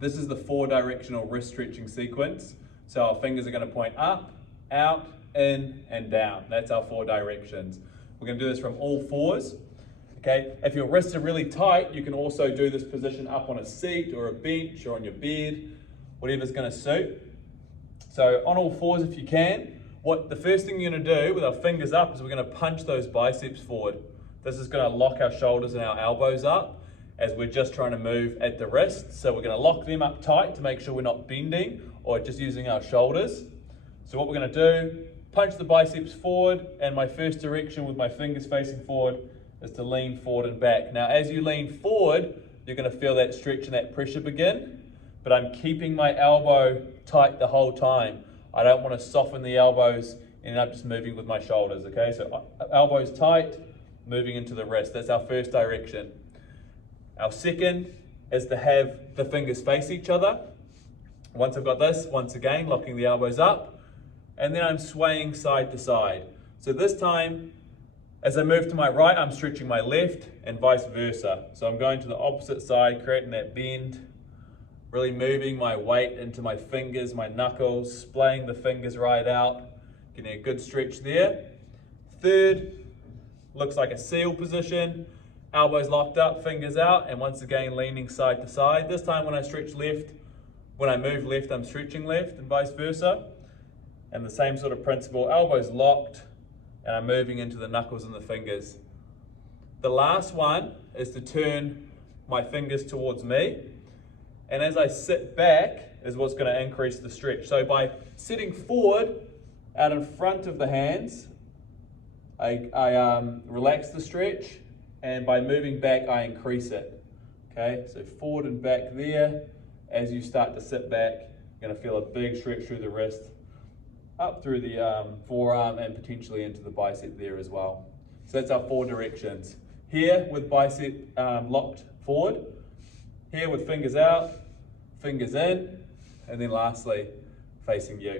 This is the 4-directional wrist stretching sequence. So our fingers are going to point up, out, in, and down. That's our 4 directions. We're going to do this from all 4s. Okay, if your wrists are really tight, you can also do this position up on a seat or a bench or on your bed, whatever's going to suit. So on all 4s if you can. The first thing you're going to do with our fingers up is we're going to punch those biceps forward. This is going to lock our shoulders and our elbows up as we're just trying to move at the wrist. So we're going to lock them up tight to make sure we're not bending or just using our shoulders. So what we're going to do, punch the biceps forward, and my first direction with my fingers facing forward is to lean forward and back. Now as you lean forward, you're going to feel that stretch and that pressure begin, but I'm keeping my elbow tight the whole time. I don't want to soften the elbows and end up just moving with my shoulders, okay? So elbows tight, moving into the wrist. That's our first direction. Our second is to have the fingers face each other. Once I've got this, once again, locking the elbows up, and then I'm swaying side to side. So this time, as I move to my right, I'm stretching my left and vice versa. So I'm going to the opposite side, creating that bend, really moving my weight into my fingers, my knuckles, splaying the fingers right out, getting a good stretch there. Third, looks like a seal position, elbows locked up, fingers out, and once again leaning side to side. This time when I stretch left, when I move left, I'm stretching left and vice versa. And the same sort of principle, elbows locked, and I'm moving into the knuckles and the fingers. The last one is to turn my fingers towards me. And as I sit back is what's going to increase the stretch. So by sitting forward out in front of the hands, I relax the stretch, and by moving back, I increase it. Okay, so forward and back there. As you start to sit back, you're going to feel a big stretch through the wrist, up through the forearm, and potentially into the bicep there as well. So that's our 4 directions. Here with bicep locked forward. Here with fingers out, fingers in, and then lastly, facing you.